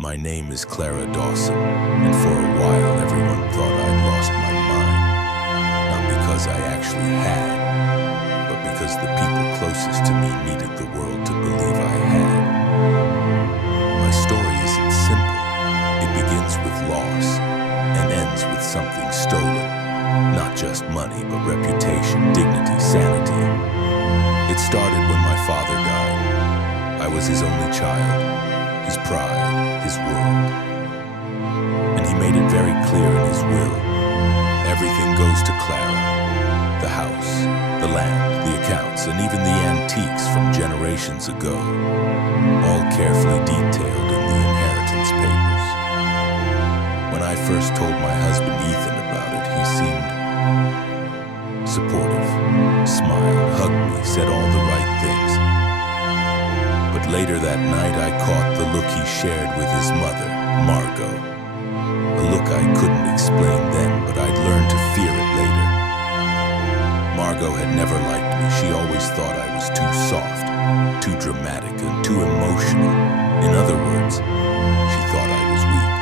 My name is Clara Dawson, and for a while everyone thought I'd lost my mind. Not because I actually had, but because the people closest to me needed the world to believe I had. My story isn't simple. It begins with loss and ends with something stolen. Not just money, but reputation, dignity, sanity. It started when my father died. I was his only child, his pride, his world. And he made it very clear in his will. Everything goes to Clara. The house, the land, the accounts, and even the antiques from generations ago. All carefully detailed in the inheritance papers. When I first told my husband Ethan about it, he seemed supportive, smiled, hugged me, said all the right things. But later that night I caught the look he shared with his mother, Margot. A look I couldn't explain then, but I'd learned to fear it later. Margot had never liked me. She always thought I was too soft, too dramatic, and too emotional. In other words, she thought I was weak.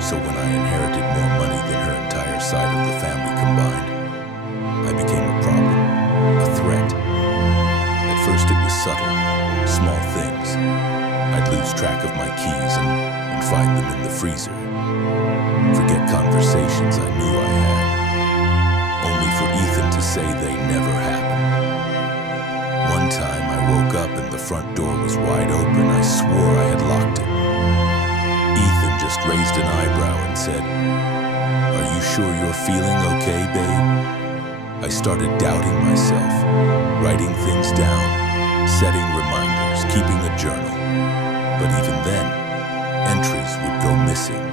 So when I inherited more money than her entire side of the family combined, I became a problem, a threat. At first it was subtle, small things. I'd lose track of my keys and find them in the freezer. Forget conversations I knew I had, only for Ethan to say they never happened. One time I woke up and the front door was wide open. I swore I had locked it. Ethan just raised an eyebrow and said, "Are you sure you're feeling okay, babe?" I started doubting myself, writing things down, setting reminders, keeping a journal. But even then, entries would go missing.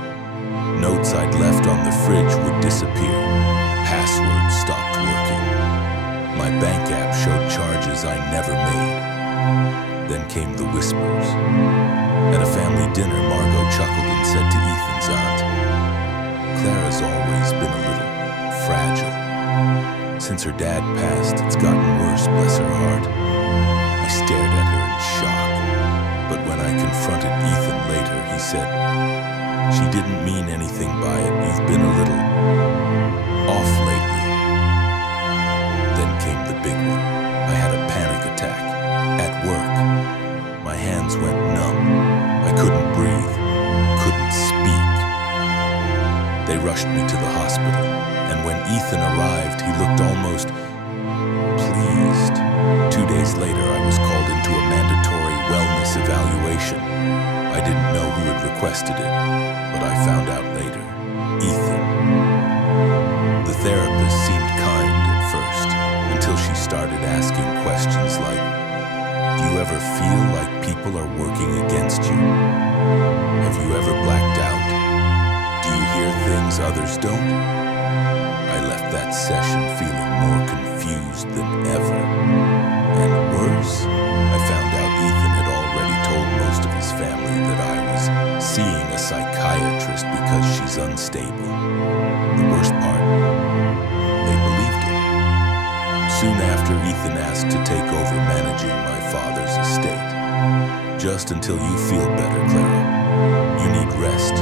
Notes I'd left on the fridge would disappear. Passwords stopped working. My bank app showed charges I never made. Then came the whispers. At a family dinner, Margot chuckled and said to Ethan's aunt, "Clara's always been a little fragile. Since her dad passed, it's gotten worse, bless her heart." I stared at her in shock. But when I confronted Ethan later, he said, "She didn't mean anything by it. You've been a little off lately." Then came the big one. I had a panic attack. At work, my hands went numb. I couldn't breathe, couldn't speak. They rushed me to the hospital, and when Ethan arrived, he looked almost pleased. 2 days later, I was called into a mandatory wellness evaluation. I didn't know who had requested it, but I found out later. Ethan. The therapist seemed kind at first, until she started asking questions like, "Do you ever feel like people are working against you? Have you ever blacked out? Do you hear things others don't?" I left that session feeling more confused than ever. And worse, I found out Ethan had already told most of his family that I was seeing a psychiatrist because she's unstable. The worst part, they believed it. Soon after, Ethan asked to take over managing my father's estate. "Just until you feel better, Clara. You need rest.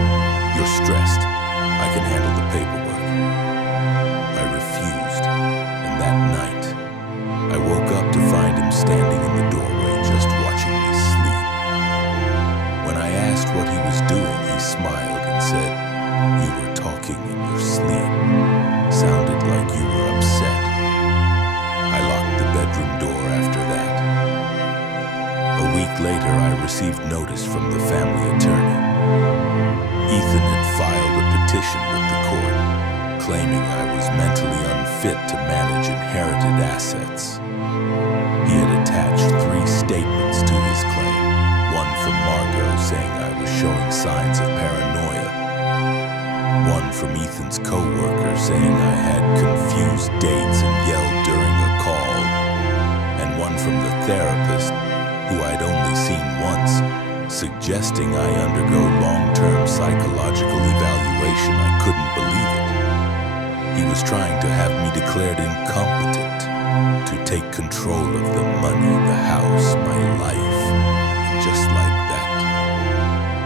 You're stressed. I can handle the paperwork." I refused, and that night, I woke up to find him standing in the doorway just watching me sleep. When I asked what he was doing, he smiled and said, "You were talking in your sleep. Sounded like you were upset." I locked the bedroom door after that. A week later, I received notice from the family attorney. Ethan had filed a petition with the court, claiming I was mentally unfit to manage inherited assets. He had attached 3 statements to his claim, one from Margot saying I was showing signs of paranoia, one from Ethan's co-worker saying I had confused dates and yelled during a call, and one from the therapist, who I'd only seen once, suggesting I undergo long-term psychological evaluation. I couldn't believe it. He was trying to have me declared incompetent to take control of the money, the house, my life. And just like that,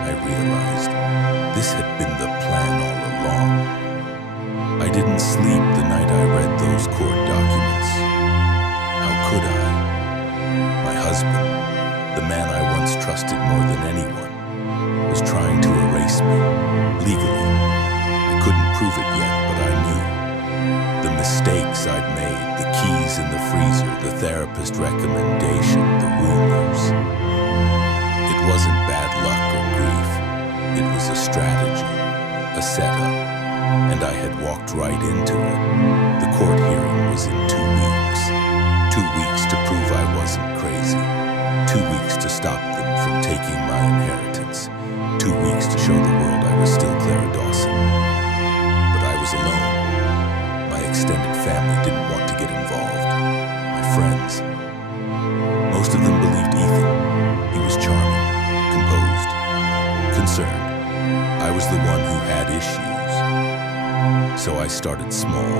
I realized this had been the plan all along. I didn't sleep the night I read those court documents. How could I? My husband, the man I once trusted more than anyone, was trying to erase me, legally. I couldn't prove it yet, but I knew. The mistakes I'd made, the keys in the freezer, the therapist recommendation, the rumors. It wasn't bad luck or grief. It was a strategy, a setup, and I had walked right into it. The court hearing was in 2 weeks. 2 weeks to prove I wasn't crazy. 2 weeks to stop them from taking my inheritance. 2 weeks to show the world I was still Clara Dawson. But I was alone. My extended family didn't want to get involved. My friends. Most of them believed Ethan. He was charming, composed, concerned. I was the one who had issues. So I started small.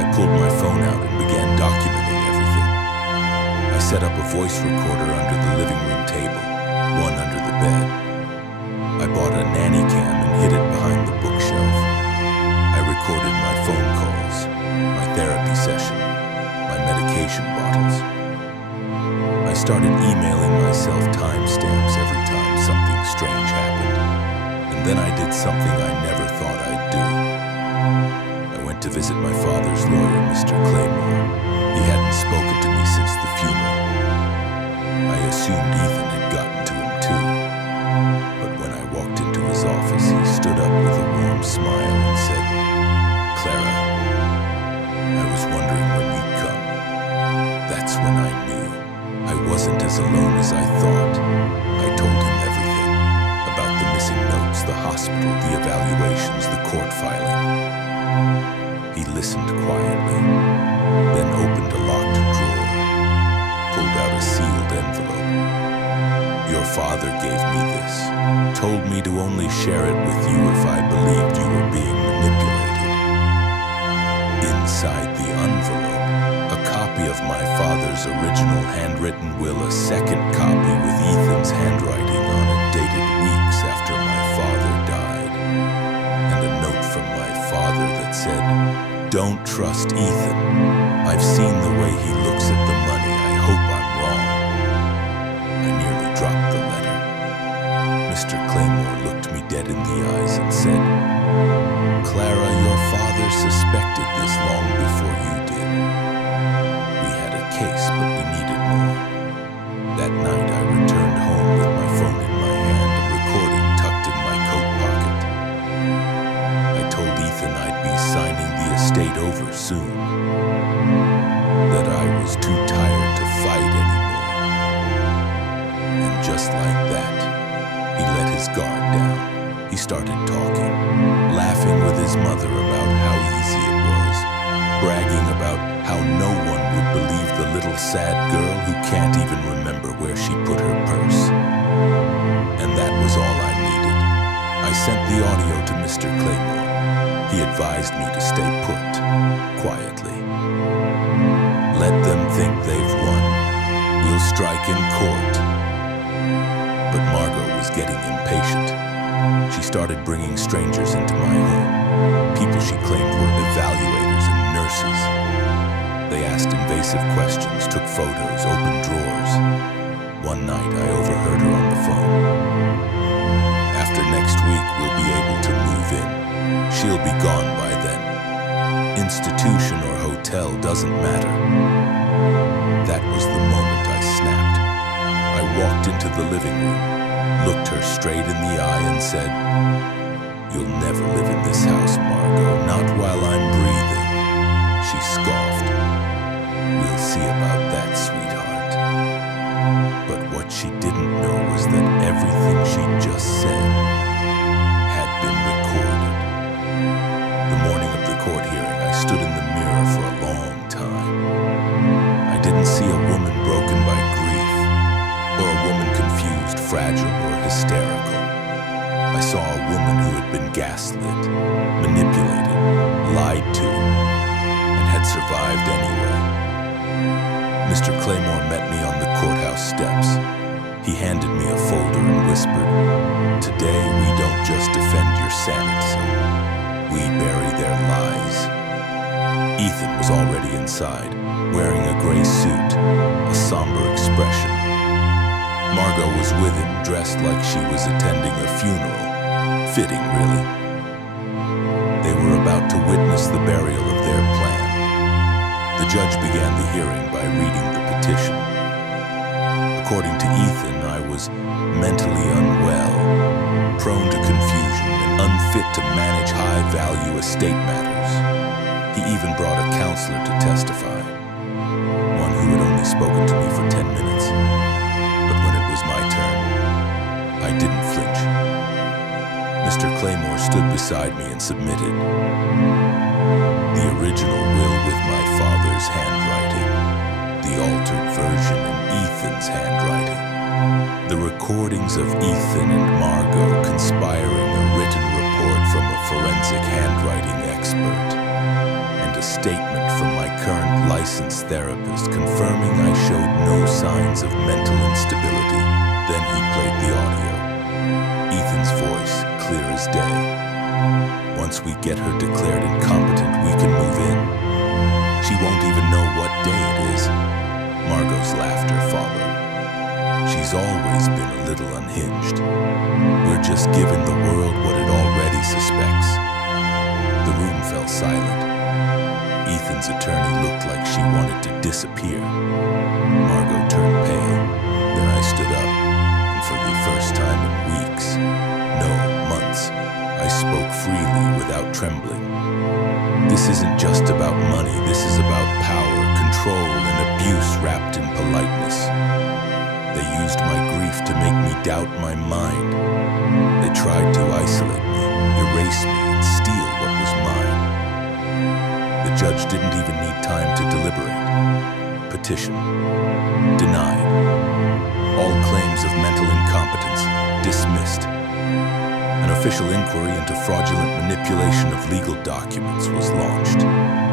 I pulled my phone out and began documenting everything. I set up a voice recorder under the living room table, one under the bed. I bought a nanny cam and hid it behind the bookshelf. I recorded my phone calls, my therapy session, my medication bottles. I started emailing myself timestamps every time something strange happened. And then I did something I never thought I'd do. I went to visit my father's lawyer, Mr. Claymore. He hadn't spoken to me since the funeral. I assumed Ethan had gotten to him too. But when I walked into his office, he stood up with a warm smile and said, "Clara, I was wondering when you'd come." That's when I knew I wasn't as alone as I thought. I told him everything about the missing notes, the hospital, the evaluations, the court filing. He listened quietly, then opened a locked drawer, pulled out a sealed envelope. "Your father gave me this, told me to only share it with you if I believed you were being manipulated." Inside the envelope, a copy of my father's original handwritten will, a second copy with Ethan's handwriting on it dated weeks after my father died, and a note from my father that said, "Don't trust Ethan. I've seen the way he looks at the money. I hope I'm wrong." I nearly dropped the letter. Mr. Claymore looked me dead in the eyes and said, "Clara, your father suspected this long before you did. We had a case, but we needed more." That night I returned home with my phone in my hand, a recording tucked in my coat pocket. I told Ethan I'd be signing the estate over soon, that I was too tired to fight anymore. And just like that, he let his guard down. He started talking, laughing with his mother about how easy it was, bragging about how no one would believe the little sad girl who can't even remember where she put her purse. And that was all I needed. I sent the audio to Mr. Claymore. He advised me to stay put, quietly. "Let them think they've won. We'll strike in court." But Margot was getting impatient. She started bringing strangers into my home, people she claimed were evaluators and nurses. They asked invasive questions, took photos, opened drawers. One night, I overheard her on the phone. "After next week, we'll be able to move in. She'll be gone by then. Institution or hotel doesn't matter." That was the moment I snapped. I walked into the living room, looked her straight in the eye and said, "You'll never live in this house, Margot, not while I'm breathing." She scoffed. "We'll see about that, sweetheart." But what she didn't know was that everything she just said had been recorded. The morning of the court hearing, I stood in the mirror for a long time. I didn't see a woman broken by grief, or a woman confused, fragile, or hysterical. I saw a woman who had been gaslit, manipulated, lied to, and had survived anyway. Mr. Claymore met me on the courthouse steps. He handed me a folder and whispered, "Today we don't just defend your sanity, son. We bury their lies." Ethan was already inside, wearing a gray suit, a somber expression. Margot was with him, dressed like she was attending a funeral. Fitting, really. They were about to witness the burial of their plan. The judge began the hearing by reading the petition. According to Ethan, I was mentally unwell, prone to confusion, and unfit to manage high-value estate matters. He even brought a counselor to testify, one who had only spoken to me for 10 minutes. But when it was my turn, I didn't flinch. Mr. Claymore stood beside me and submitted the original will with my father's handwriting, the altered version in Ethan's handwriting, the recordings of Ethan and Margot conspiring, a written report from a forensic handwriting expert, and a statement from my current licensed therapist confirming I showed no signs of mental instability. Then he played the audio. Ethan's voice, clear as day. "Once we get her declared incompetent, we can move in. She won't even know what day it is." Margot's laughter followed. "She's always been a little unhinged. We're just giving the world what it already suspects." The room fell silent. Ethan's attorney looked like she wanted to disappear. Margot turned pale. Then I stood up, and for the first time in weeks, no, months, I spoke freely without trembling. "This isn't just about money. This is about power, control, and abuse wrapped in politeness. They used my grief to make me doubt my mind. They tried to isolate me, erase me, and steal what was mine." The judge didn't even need time to deliberate. Petition denied. All claims of mental incompetence dismissed. An official inquiry into fraudulent manipulation of legal documents was launched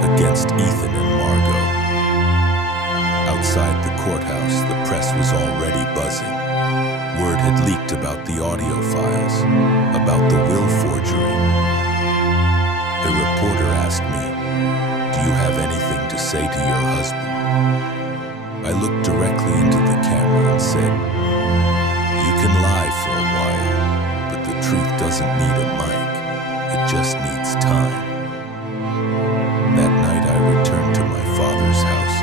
against Ethan and Margot. Outside the courthouse, the press was already buzzing. Word had leaked about the audio files, about the will forgery. A reporter asked me, "Do you have anything to say to your husband?" I looked directly into the camera and said, "You can lie for a while, but the truth doesn't need a mic. It just needs time." That night I returned to my father's house,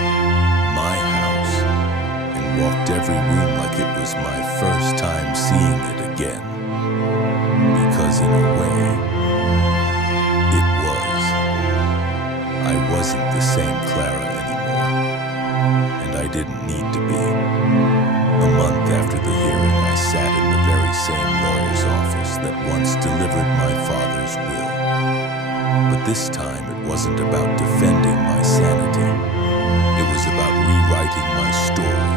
my house, and walked every room like it was my first time seeing it again. Because in a way, it was. I wasn't the same Clara anymore, and I didn't need to be. A month after the hearing, I sat in the very same lawyer's office that once delivered my father's will. But this time it wasn't about defending my sanity. It was about rewriting my story.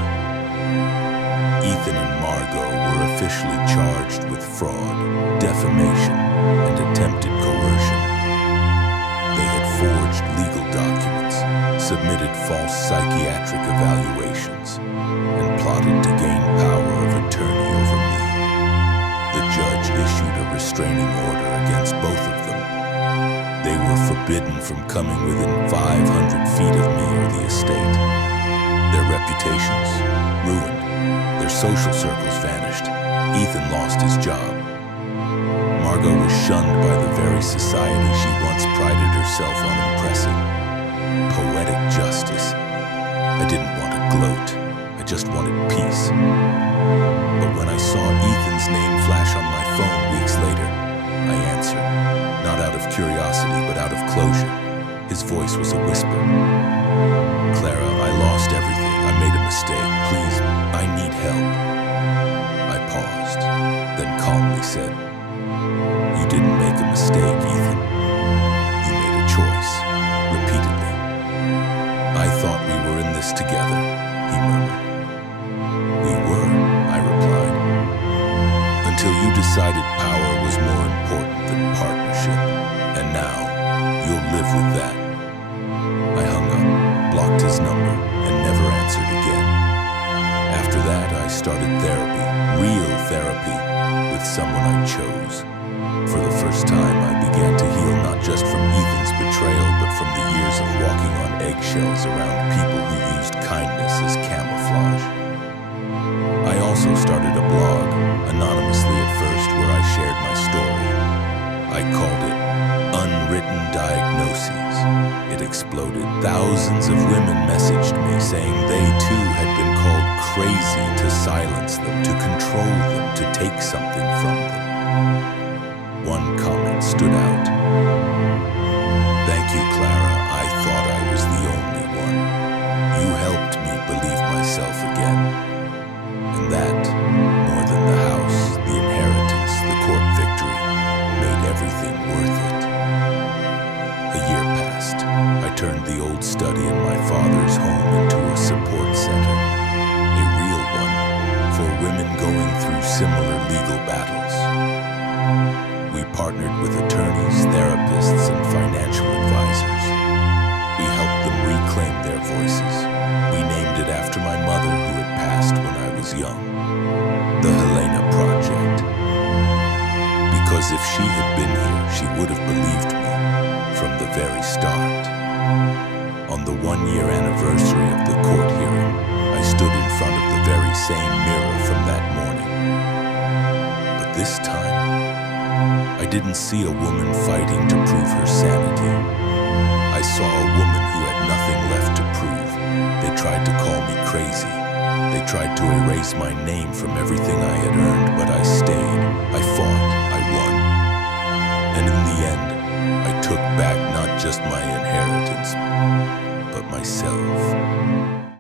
Ethan and Margot were officially charged with fraud, defamation, and attempted coercion. They had forged legal documents, submitted false psychiatric evaluations, and plotted to gain power of attorney over me. The judge issued a restraining order against both of them. They were forbidden from coming within 500 feet of me or the estate. Their reputations ruined. Their social circles vanished. Ethan lost his job. Margot was shunned by the very society she once prided herself on impressing. Poetic justice. I didn't want to gloat. I just wanted peace. But when I saw Ethan's name flash on my phone weeks later, I answered, not out of curiosity, but out of closure. His voice was a whisper. "Clara, I lost everything. I made a mistake. Please, I need help." I paused, then calmly said, "You didn't make a mistake, Ethan. You made a choice," repeatedly. "I thought we were in this together," he murmured. "We were," I replied, "until you decided power was more important than partnership, and now you'll live with that." I hung up, blocked his number, and never answered again. After that, I started therapy, real therapy, with someone I chose. For the first time, I began to heal not just from Ethan's betrayal, but from the years of walking on eggshells around people who used kindness as camouflage. I also started a blog, anonymously at first, where I shared my story. I called it Unwritten Diagnoses. It exploded. Thousands of women messaged me saying they too had been called crazy, to silence them, to control them, to take something from them. One comment stood out. "Thank you, Clara. I thought I was the only one. You helped me believe myself again." And that, more than the house, the inheritance, the court victory, made everything worth it. A year passed. I turned the old study in my father's home into a support center. A real one, for women going through similar legal battles. We partnered with attorneys, therapists, and financial advisors. We helped them reclaim their voices. We named it after my mother, who had passed when I was young. The Helena Project. Because if she had been here, she would have believed me from the very start. On the one-year anniversary of the court hearing, I stood in front of the very same mirror from that morning. But this time, I didn't see a woman fighting to prove her sanity. I saw a woman who had nothing left to prove. They tried to call me crazy. They tried to erase my name from everything I had earned, but I stayed. I fought. I won. And in the end, I took back not just my inheritance, but myself.